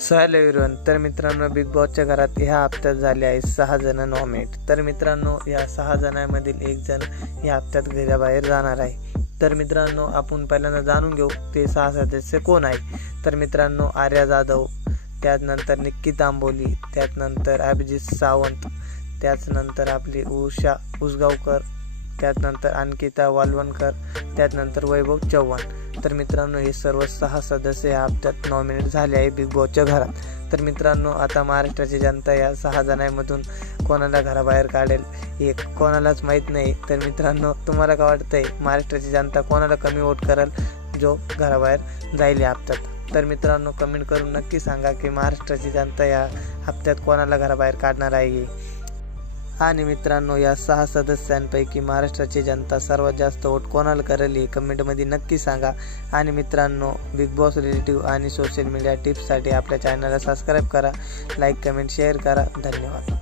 So hello everyone, तर मित्रांनो big बॉसच्या घरात ह्या हप्त्यात झाले आहे 6 जण नॉमिनेट। तर मित्रांनो या 6 जणांमधील एक जण या हप्त्यात घराबाहेर जाणार आहे। तर मित्रांनो आपण पहिल्यांदा जाणून घेऊ ते 6 सदस्य कोण आहे। तर मित्रांनो आर्या जाधव, त्यानंतर निक्की तांबोली, त्यानंतर अभिजित सावंत, त्यानंतर आपली उषा उसगावकर, त्यानंतर अंकिता वालवणकर, त्यानंतर वैभव चव्हाण। तर मित्रांनो हे सर्व 6 सदस्य या हप्त्यात नॉमिनेट झाले आहे बिग बॉसच्या घरात। तर मित्रांनो आता महाराष्ट्राची जनता या 6 जणांमधून कोणाला घराबाहेर काढेल हे कोणालाच माहीत नाही। तर मित्रांनो तुम्हाला काय वाटतंय, महाराष्ट्राची जनता कोणाला कमी वोट करेल जो घराबाहेर जाईल या हप्त्यात? तर मित्रांनो कमेंट करून नक्की सांगा की महाराष्ट्राची जनता या हप्त्यात कोणाला घराबाहेर काढणार आहे। आणि मित्रांनो या 6 सदस्यांपैकी महाराष्ट्राची जनता सर्वात जास्त वोट कोणाला करेल हे कमेंटमध्ये नक्की सांगा। आणि मित्रांनो बिग बॉस रिलेटिव्ह आणि सोशल मीडिया टिप्ससाठी आपल्या चॅनलला सबस्क्राईब करा, लाईक कमेंट शेअर करा। धन्यवाद।